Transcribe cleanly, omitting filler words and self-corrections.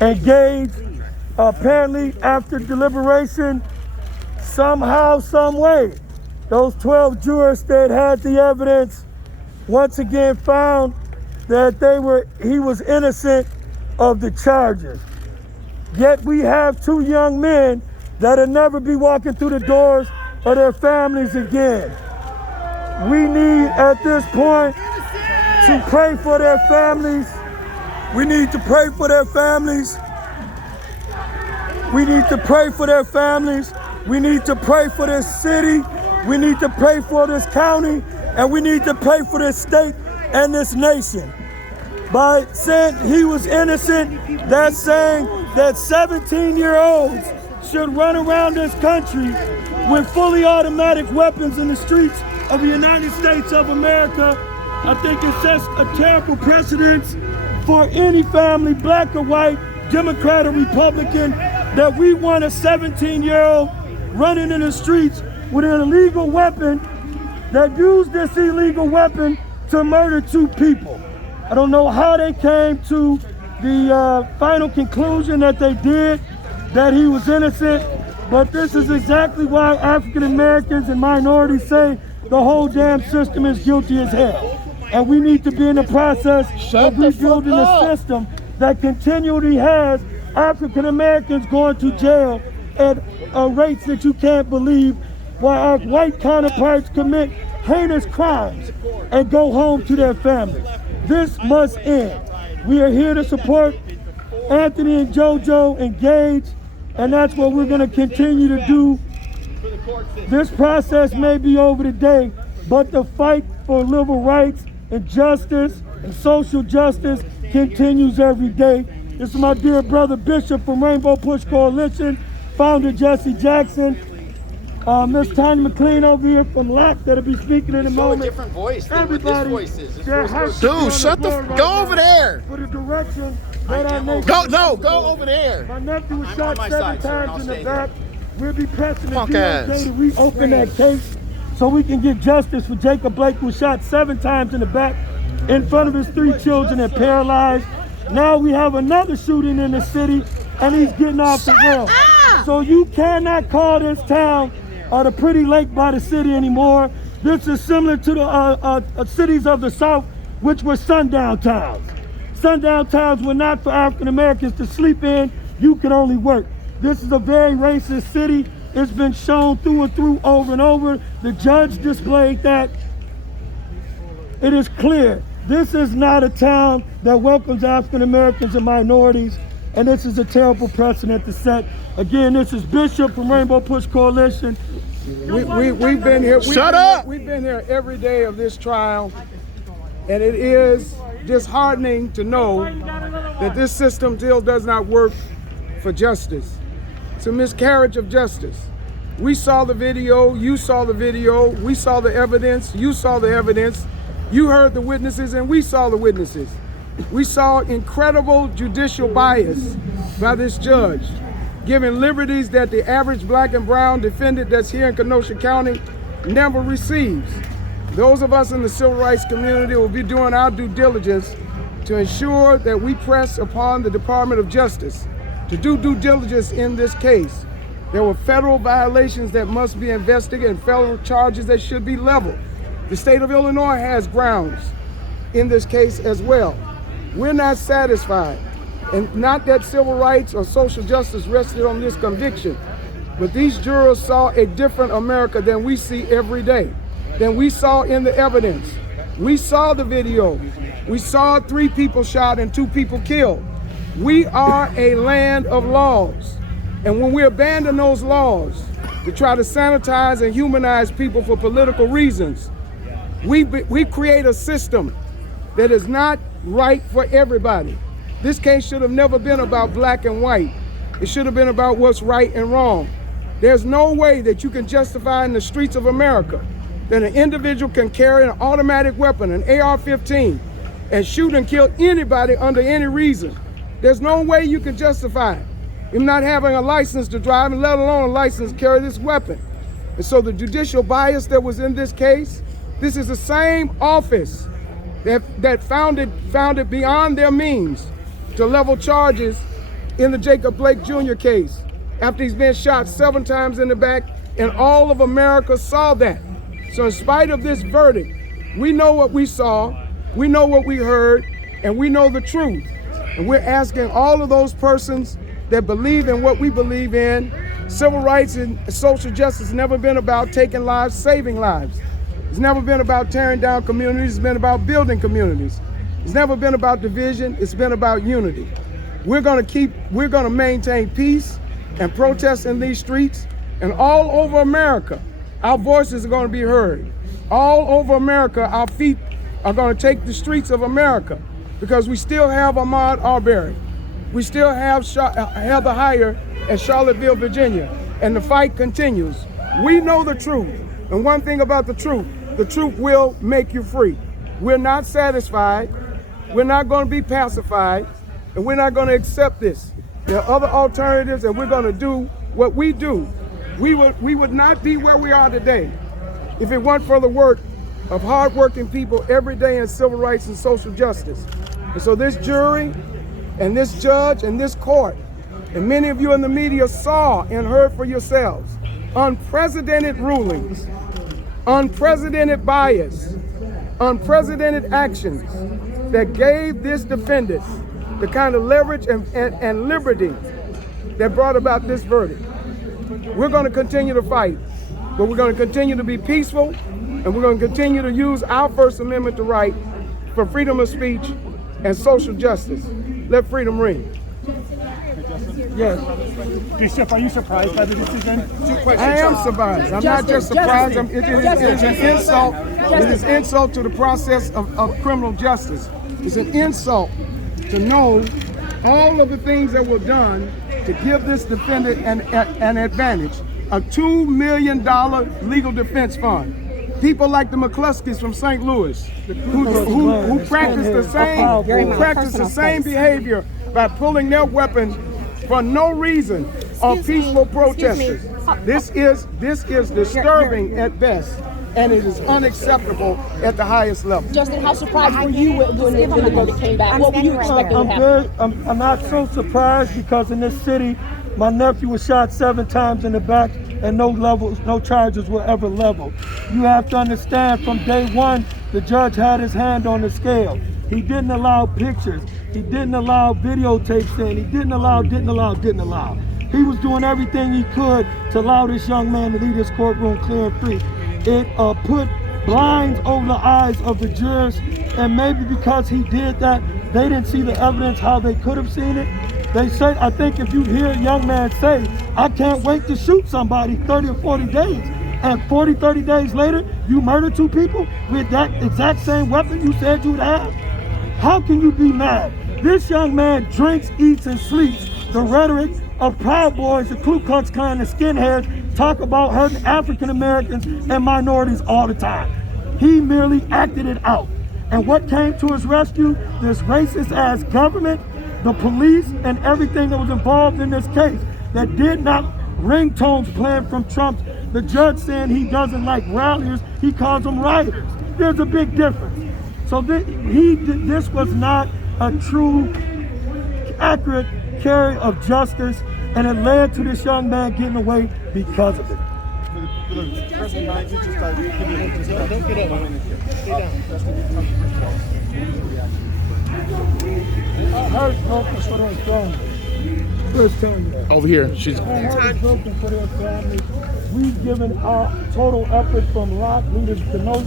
engaged. Apparently, after deliberation, somehow, some way, those 12 jurors that had the evidence once again found that he was innocent of the charges. Yet we have two young men that'll never be walking through the doors of their families again. We need at this point to pray for their families. We need to pray for their families. We need to pray for their families. We need to pray for this city. We need to pray for this county. And we need to pray for this state and this nation. By saying he was innocent, that's saying that 17-year-olds should run around this country with fully automatic weapons in the streets of the United States of America. I think it sets a terrible precedent for any family, black or white, Democrat or Republican, that we want a 17-year-old running in the streets with an illegal weapon that used this illegal weapon to murder two people. I don't know how they came to the final conclusion that they did, that he was innocent, but this is exactly why African Americans and minorities say the whole damn system is guilty as hell. And we need to be in the process of rebuilding a system that continually has African Americans going to jail at rates that you can't believe, while our white counterparts commit heinous crimes and go home to their families. This must end. We are here to support Anthony and JoJo engaged, and that's what we're going to continue to do. This process may be over today, but the fight for civil rights and justice and social justice continues every day. This is my dear brother Bishop from Rainbow Push Coalition, founder Jesse Jackson, Miss Tanya McLean over here from LOK that'll be speaking in a moment. A different voice than Everybody, what this voice is. Dude, shut the go over there. For the direction that our nation. Go over there. My nephew was I'm shot on my 7 side, sir, and times I'll in the stay back. We'll be pressing the Punk DOJ ass. to reopen that case so we can get justice for Jacob Blake, who was shot 7 times in the back in front of his 3 children and paralyzed. Now we have another shooting in the city, and he's getting off the rail. So you cannot call this town the pretty lake by the city anymore. This is similar to the cities of the South, which were sundown towns. Sundown towns were not for African Americans to sleep in. You could only work. This is a very racist city. It's been shown through and through over and over. The judge displayed that. It is clear. This is not a town that welcomes African Americans and minorities, and this is a terrible precedent to set. Again, this is Bishop from Rainbow Push Coalition. We've been here. Shut up! We've been here every day of this trial, and it is disheartening to know that this system still does not work for justice. It's a miscarriage of justice. We saw the video, you saw the video, we saw the evidence, you saw the evidence, you heard the witnesses, and we saw the witnesses. We saw incredible judicial bias by this judge, giving liberties that the average black and brown defendant that's here in Kenosha County never receives. Those of us in the civil rights community will be doing our due diligence to ensure that we press upon the Department of Justice to do due diligence in this case. There were federal violations that must be investigated and federal charges that should be leveled. The state of Illinois has grounds in this case as well. We're not satisfied. And not that civil rights or social justice rested on this conviction, but these jurors saw a different America than we see every day, than we saw in the evidence. We saw the video. We saw 3 people shot and 2 people killed. We are a land of laws. And when we abandon those laws to try to sanitize and humanize people for political reasons, we create a system that is not right for everybody. This case should have never been about black and white. It should have been about what's right and wrong. There's no way that you can justify in the streets of America that an individual can carry an automatic weapon, an AR-15, and shoot and kill anybody under any reason. There's no way you can justify him not having a license to drive, and let alone a license to carry this weapon. And so the judicial bias that was in this case, this is the same office that found it beyond their means to level charges in the Jacob Blake Jr. case, after he's been shot 7 times in the back, and all of America saw that. So in spite of this verdict, we know what we saw, we know what we heard, and we know the truth. And we're asking all of those persons that believe in what we believe in. Civil rights and social justice has never been about taking lives, saving lives. It's never been about tearing down communities, it's been about building communities. It's never been about division, it's been about unity. We're gonna maintain peace and protest in these streets, and all over America, our voices are gonna be heard. All over America, our feet are gonna take the streets of America, because we still have Ahmaud Arbery. We still have Heather Heyer in Charlottesville, Virginia, and the fight continues. We know the truth, and one thing about the truth will make you free. We're not satisfied, we're not gonna be pacified, and we're not gonna accept this. There are other alternatives, and we're gonna do what we do. We would not be where we are today if it weren't for the work of hardworking people every day in civil rights and social justice. And so this jury and this judge and this court, and many of you in the media saw and heard for yourselves, unprecedented rulings, unprecedented bias, unprecedented actions that gave this defendant the kind of leverage and liberty that brought about this verdict. We're going to continue to fight, but we're going to continue to be peaceful, and we're going to continue to use our First Amendment right for freedom of speech and social justice. Let freedom ring. Yes. Bishop, are you surprised by the decision? I am surprised. I'm not just surprised. It is an insult. It is insult to the process of criminal justice. It's an insult to know all of the things that were done to give this defendant an advantage. A $2 million legal defense fund. People like the McCluskeys from St. Louis, who practice the same behavior by pulling their weapons for no reason on peaceful protesters. This is disturbing at best, and it is unacceptable at the highest level. Justin, how surprised were you when the verdict came back? What were you expecting to happen? I'm not so surprised, because in this city, my nephew was shot 7 times in the back, and no charges were ever leveled. You have to understand, from day one, the judge had his hand on the scale. He didn't allow pictures. He didn't allow videotapes in. He didn't allow. He was doing everything he could to allow this young man to leave this courtroom clear and free. It put blinds over the eyes of the jurors, and maybe because he did that, they didn't see the evidence how they could have seen it. They say, I think if you hear a young man say, I can't wait to shoot somebody 30 or 40 days, and 40, 30 days later, you murder 2 people with that exact same weapon you said you'd have? How can you be mad? This young man drinks, eats, and sleeps the rhetoric of Proud Boys, the Ku Klux Klan, and skinheads talk about hurting African Americans and minorities all the time. He merely acted it out. And what came to his rescue? This racist ass government, the police, and everything that was involved in this case that did not ringtones playing from Trump. The judge saying he doesn't like ralliers, he calls them rioters. There's a big difference. So this was not a true, accurate carry of justice, and it led to this young man getting away because of it. Over here. She's. We've given our total effort from LOK leaders to no